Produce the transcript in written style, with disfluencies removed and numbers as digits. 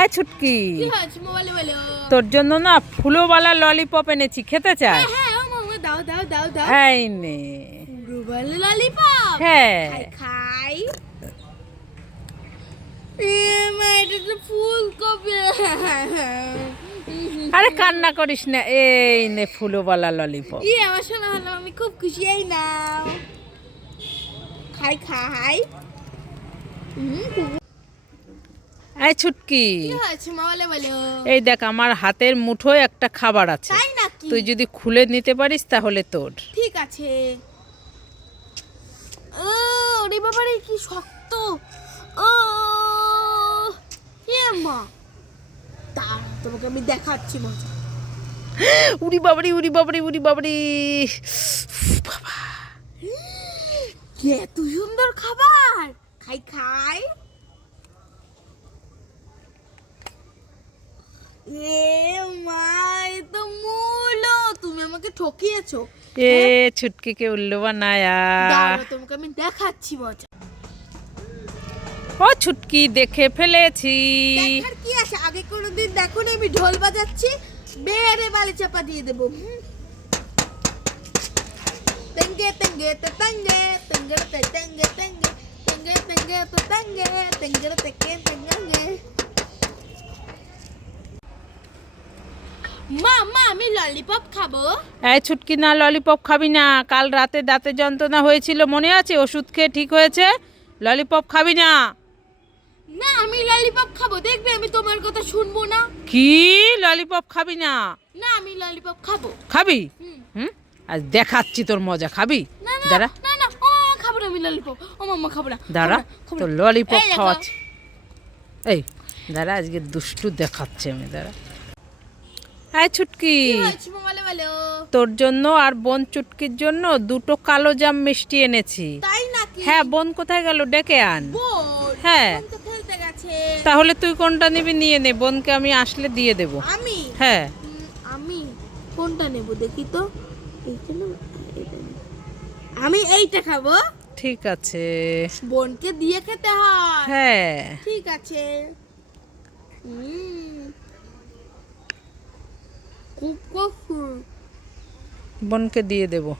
এই ছুটকি, কি হয়েছে মোবাইলে বলো? তোর জন্য না ফুলোওয়ালা ললিপপ এনেছি, খেতে চাস? হ্যাঁ ও মামা দাও দাও দাও দাও। এই নে। ফুলওয়ালা ললিপপ? হ্যাঁ। খাই খাই। মা এটা তো ফুলকপি। আরে কান্না করিস না, এই নে ফুলোওয়ালা ললিপপ। আমার শোনা হলো, আমি খুব খুশি। এই নাও খাই খাই। এই ছুটকি, কি হয়েছে মোবাইলে বলো? এই দেখ আমার হাতের মুঠোয় একটা খাবার আছে, তাই নাকি? তুই যদি খুলে নিতে পারিস তাহলে তোর। ঠিক আছে। ওরে বাবা রে, কি শক্ত। ও মা, দাঁড়া তোমাকে আমি দেখাচ্ছি মজা। উড়ি বাবারি উড়ি বাবারি উড়ি বাবারি। বাবা, কি এত সুন্দর খাবার! খাই খাই। এ মা, এ তো মূলো। তুমি আমাকে ঠকিয়েছো। এ ছুটকিকে উল্লু বানায়া। দাঁড়া তোমাকে আমি দেখাচ্ছি মজা। ও ছুটকি, দেখে ফেলেছি। দেখার কি আছে? আগে কোনোদিন দেখোনি আমি ঢোল বাজাচ্ছি? বেড়ে বালি চাপা দিয়ে দেবো। তেঙ্গে তেঙ্গে তে তেঙ্গে, তেঙ্গে তে তেঙ্গে তেঙ্গে, তেঙ্গে তেঙ্গে তে তেঙ্গে, তেঙ্গে তে তেঙ্গে। মা মা, আমি ললিপপ খাবো। এই ছুটকি, না ললিপপ খাবি না। কাল রাতে দাঁতে যন্ত্রণা হয়েছিল, মনে আছে? ওষুধ খেয়ে ঠিক হয়েছে। ললিপপ খাবি না। না, আমি ললিপপ খাবো। দেখবে আমি তোমার কথা শুনবো না। কি? ললিপপ খাবি না? না, আমি ললিপপ খাবো। খাবি? হুম। হুম, আজ দেখাচ্ছি তোর মজা। খাবি? না না দাঁড়া না না, ও খাবো না আমি ললিপপ। ও মাম্মা খাবো না। দাঁড়া, খাবো না, তোর খাবো না। ললিপপ এই দেখো। খাওয়াচ্ছি। এই দাঁড়া, আজকে দুষ্টু দেখাচ্ছে আমি, দাঁড়া। এই ছুটকি, কি হয়েছে মোবাইলে বলো? তোর জন্য আর বোন চুটকির জন্য দুটো কালো জাম মিষ্টি এনেছি। তাই নাকি? হ্যাঁ, বোন কোথায় গেল? ডেকে আন। বোন? হ্যাঁ। বোন তো খেলতে গেছে। তাহলে তুই কোনটা নিবি? নিয়ে নে, বোনকে আমি আসলে দিয়ে দেবো। আমি? হ্যাঁ। আমি কোনটা নেব দেখি তো। এইটা না, এটা না। আমি এইটা খাবো। ঠিক আছে। বোনকে দিয়ে খেতে হয়। হ্যাঁ। ঠিক আছে। খুব খুব বোনকে দিয়ে দেবো।